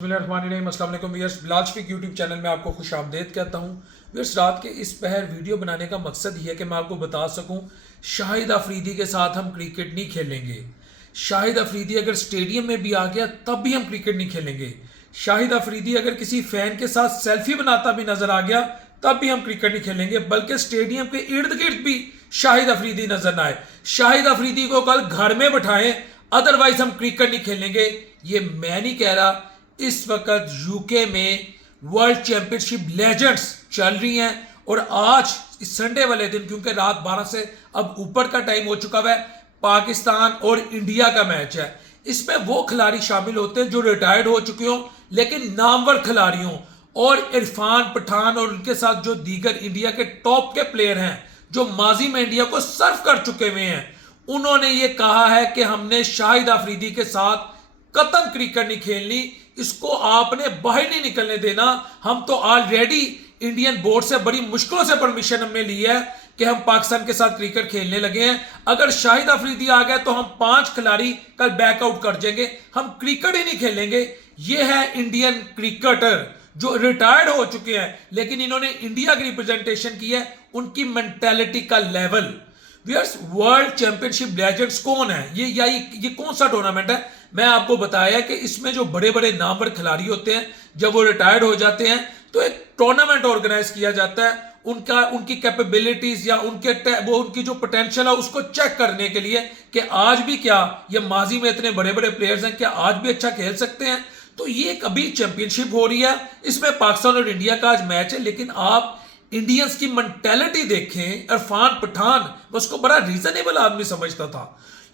अस्सलाम वालेकुम viewers, Bilal Shafiq YouTube channel में आपको खुश आमदेद कहता हूँ। व्यूअर्स, रात के इस पहर वीडियो बनाने का मकसद ये है कि मैं आपको बता सकूँ शाहिद अफरीदी के साथ हम क्रिकेट नहीं खेलेंगे। शाहिद अफरीदी अगर स्टेडियम में भी आ गया तब भी हम क्रिकेट नहीं खेलेंगे। शाहिद अफरीदी अगर किसी फैन के साथ सेल्फी बनाता भी नजर आ गया तब भी हम क्रिकेट नहीं खेलेंगे, बल्कि स्टेडियम के इर्द गिर्द भी शाहिद अफरीदी नजर ना आए। शाहिद अफरीदी को कल घर में बैठाएं, अदरवाइज हम क्रिकेट नहीं खेलेंगे। ये मैं नहीं कह रहा, इस वक्त यूके में वर्ल्ड चैंपियनशिप लेजेंड्स चल रही हैं और आज इस संडे वाले दिन, क्योंकि रात 12 से अब ऊपर का टाइम हो चुका है, पाकिस्तान और इंडिया का मैच है। इसमें वो खिलाड़ी शामिल होते हैं जो रिटायर्ड हो चुके हों लेकिन नामवर खिलाड़ी हों, और इरफान पठान और उनके साथ जो दीगर इंडिया के टॉप के प्लेयर हैं जो माजी में इंडिया को सर्व कर चुके हुए हैं, उन्होंने ये कहा है कि हमने शाहिद अफरीदी के साथ कतन क्रिकेट नहीं खेलनी, इसको आपने बाहर नहीं निकलने देना। हम तो ऑलरेडी इंडियन बोर्ड से बड़ी मुश्किलों से परमिशन हमने ली है कि हम पाकिस्तान के साथ क्रिकेट खेलने लगे हैं। अगर शाहिद अफरीदी आ गए तो हम 5 खिलाड़ी कल बैकआउट कर जाएंगे, हम क्रिकेट ही नहीं खेलेंगे। ये है इंडियन क्रिकेटर जो रिटायर्ड हो चुके हैं लेकिन इन्होंने इंडिया की रिप्रेजेंटेशन की है, उनकी मेंटेलिटी का level. Viewers, world championship legends कौन है ये कौन सा टूर्नामेंट है? मैं आपको बताया कि इसमें जो बड़े बड़े नामवर खिलाड़ी होते हैं जब वो रिटायर्ड हो जाते हैं तो एक टूर्नामेंट ऑर्गेनाइज किया जाता है उनकी कैपेबिलिटीज या उनकी जो पोटेंशियल है उसको चेक करने के लिए कि आज भी क्या ये माजी में इतने बड़े बड़े प्लेयर्स हैं, क्या आज भी अच्छा खेल सकते हैं। तो ये कभी चैंपियनशिप हो रही है, इसमें पाकिस्तान और इंडिया का आज मैच है, लेकिन आप इंडियंस की मेंटेलिटी देखें। इरफान पठान, मैं उसको बड़ा रीजनेबल आदमी समझता था,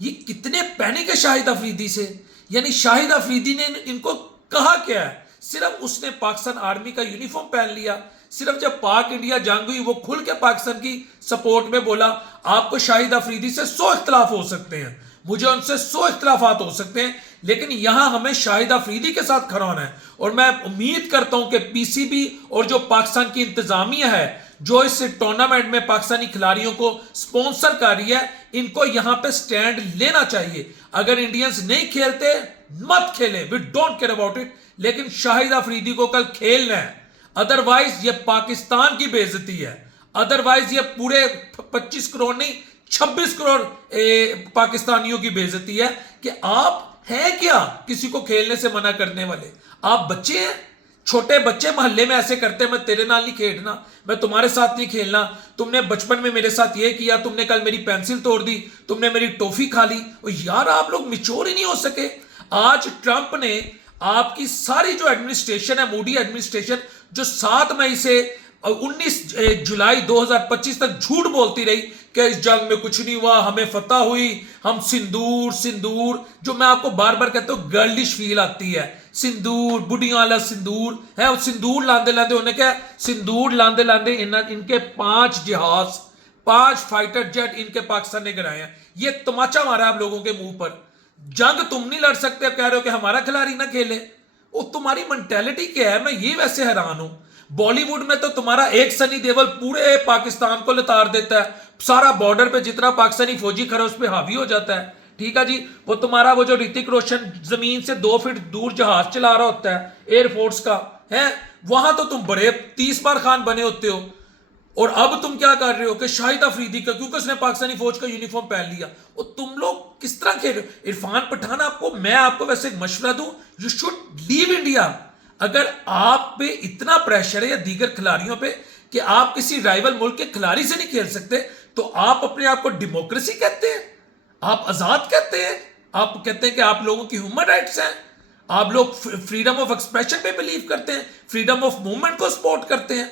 ये कितने पैनिक है शाहिद अफरीदी से। यानी शाहिद अफरीदी ने इनको कहा क्या है? सिर्फ उसने पाकिस्तान आर्मी का यूनिफॉर्म पहन लिया, सिर्फ जब पाक इंडिया जंग हुई वो खुल के पाकिस्तान की सपोर्ट में बोला। आपको शाहिद अफरीदी से 100 इख्तलाफ हो सकते हैं, मुझे उनसे 100 इख्तलाफात हो सकते हैं, लेकिन यहां हमें शाहिद अफरीदी के साथ खड़ा होना है। और मैं उम्मीद करता हूं कि पीसीबी और जो पाकिस्तान की इंतजामिया है जो इस टूर्नामेंट में पाकिस्तानी खिलाड़ियों को स्पॉन्सर कर रही है, इनको यहां पे स्टैंड लेना चाहिए। अगर इंडियंस नहीं खेलते मत खेले, we don't care about it, लेकिन शाहिद अफरीदी को कल खेलना है, अदरवाइज ये पाकिस्तान की बेइज्जती है। अदरवाइज ये पूरे 25 करोड़ नहीं 26 करोड़ पाकिस्तानियों की बेइज्जती है कि आप हैं क्या किसी को खेलने से मना करने वाले। आप बच्चे हैं, छोटे बच्चे मोहल्ले में ऐसे करते हैं, मैं तेरे नाल नहीं खेलना, मैं तुम्हारे साथ नहीं खेलना, तुमने बचपन में मेरे साथ ये किया, तुमने कल मेरी पेंसिल तोड़ दी, तुमने मेरी टॉफी खा ली। और यार आप लोग मैच्योर ही नहीं हो सके। आज ट्रंप ने आपकी सारी जो एडमिनिस्ट्रेशन है, मोदी एडमिनिस्ट्रेशन, जो 7 मई से 19 जुलाई 2025 तक झूठ बोलती रही कि इस जंग में कुछ नहीं हुआ, हमें फतह हुई, हम सिंदूर सिंदूर, जो मैं आपको बार बार कहता हूं गर्लिश फील आती है, सिंदूर बुढ़िया वाला सिंदूर है। और सिंदूर लांदे लांदे उन्हें क्या, सिंदूर लांदे लांदे इनके 5 जहाज 5 फाइटर जेट इनके पाकिस्तान ने गिराए हैं। ये तमाचा मारा आप लोगों के मुंह पर। जंग तुम नहीं लड़ सकते, कह रहे हो कि हमारा खिलाड़ी ना खेले। वो तुम्हारी मेंटेलिटी क्या है? मैं ये वैसे हैरान हूं। बॉलीवुड में तो तुम्हारा एक सनी देओल पूरे पाकिस्तान को लताड़ देता है, सारा बॉर्डर पे जितना पाकिस्तानी फौजी खड़ा उस पर हावी हो जाता है। ठीक है जी, वो तुम्हारा वो जो ऋतिक रोशन जमीन से 2 फीट दूर जहाज चला रहा होता है एयरफोर्स का है, वहां तो तुम बड़े 30 बार खान बने होते हो। और अब तुम क्या कर रहे हो कि शाहिद अफरीदी का, क्योंकि उसने पाकिस्तानी फौज का यूनिफॉर्म पहन लिया, और तुम लोग किस तरह खेल रहे हो? इरफान पठान, मैं आपको वैसे एक मशवरा दूं, यू शुड लीव इंडिया। अगर आप पे इतना प्रेशर है या दीगर खिलाड़ियों पे कि आप किसी राइवल मुल्क के खिलाड़ी से नहीं खेल सकते, तो आप अपने आप को डेमोक्रेसी कहते हैं, आप आजाद कहते हैं, आप कहते हैं कि आप लोगों की ह्यूमन राइट्स हैं, आप लोग फ्रीडम ऑफ एक्सप्रेशन पे बिलीव करते हैं, फ्रीडम ऑफ मूवमेंट को सपोर्ट करते हैं।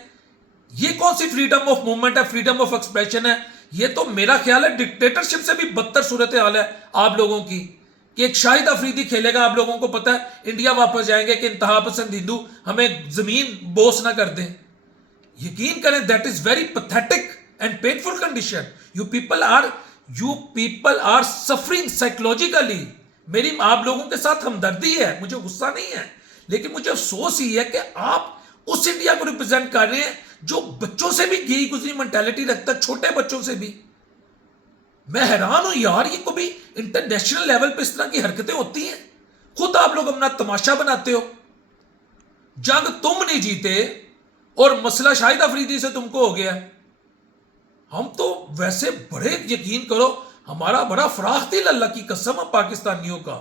ये कौन सी फ्रीडम ऑफ मूवमेंट है, फ्रीडम ऑफ एक्सप्रेशन है? ये तो मेरा ख्याल है डिक्टेटरशिप से भी बदतर सूरत हाल है आप लोगों की, कि एक शाहिद अफरीदी खेलेगा, आप लोगों को पता है इंडिया वापस जाएंगे कि इंतहा पसंद हिंदू हमें जमीन बोस ना कर दें। यकीन करें, that is very pathetic and painful condition. You people are suffering psychologically. मेरी आप लोगों के साथ हमदर्दी है, मुझे गुस्सा नहीं है, लेकिन मुझे अफसोस ही है कि आप उस इंडिया को रिप्रेजेंट कर रहे हैं जो बच्चों से भी गई गुजरी मेंटालिटी रखता है, छोटे बच्चों से भी। मैं हैरान हूं यार, ये कभी इंटरनेशनल लेवल पे इस तरह की हरकतें होती हैं? खुद आप लोग अपना तमाशा बनाते हो। जंग तुम नहीं जीते और मसला शाहिद अफरीदी से तुमको हो गया। हम तो वैसे बड़े, यकीन करो हमारा बड़ा फराख दिल, अल्लाह की कसम, हम पाकिस्तानियों का।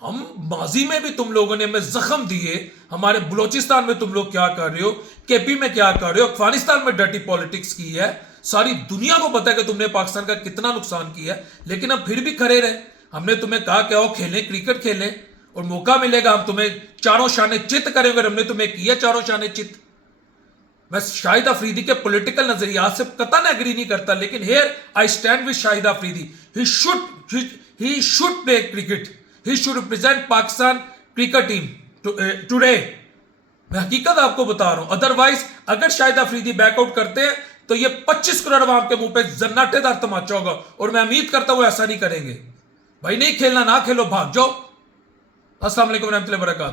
हम माजी में भी तुम लोगों ने हमें जख्म दिए, हमारे बलोचिस्तान में तुम लोग क्या कर रहे हो, केपी में क्या कर रहे हो, अफगानिस्तान में डर्टी पॉलिटिक्स की है, सारी दुनिया को पता है कि तुमने पाकिस्तान का कितना नुकसान किया है, लेकिन हम फिर भी खड़े रहे। हमने तुम्हें कहा कि आओ खेलें, क्रिकेट खेलें और मौका मिलेगा हम तुम्हें चारों शाने चित करेंगे, और हमने तुम्हें किया चारों शाने चित। मैं शाहिद अफरीदी के पॉलिटिकल नजरियात से कतई एग्री नहीं करता, लेकिन here I stand with Shahid Afridi. He should play cricket, he should represent Pakistan cricket team today. मैं हकीकत आपको बता रहा हूं। अदरवाइज अगर शाहिद अफरीदी बैकआउट करते हैं तो ये 25 करोड़ आवाम के मुंह पे जन्नाटेदार तमाचा होगा, और मैं उम्मीद करता हूं ऐसा नहीं करेंगे। भाई नहीं खेलना ना खेलो, भाग जाओ। अस्सलाम वालेकुम रहमतुल्लाहि व बरकातहू।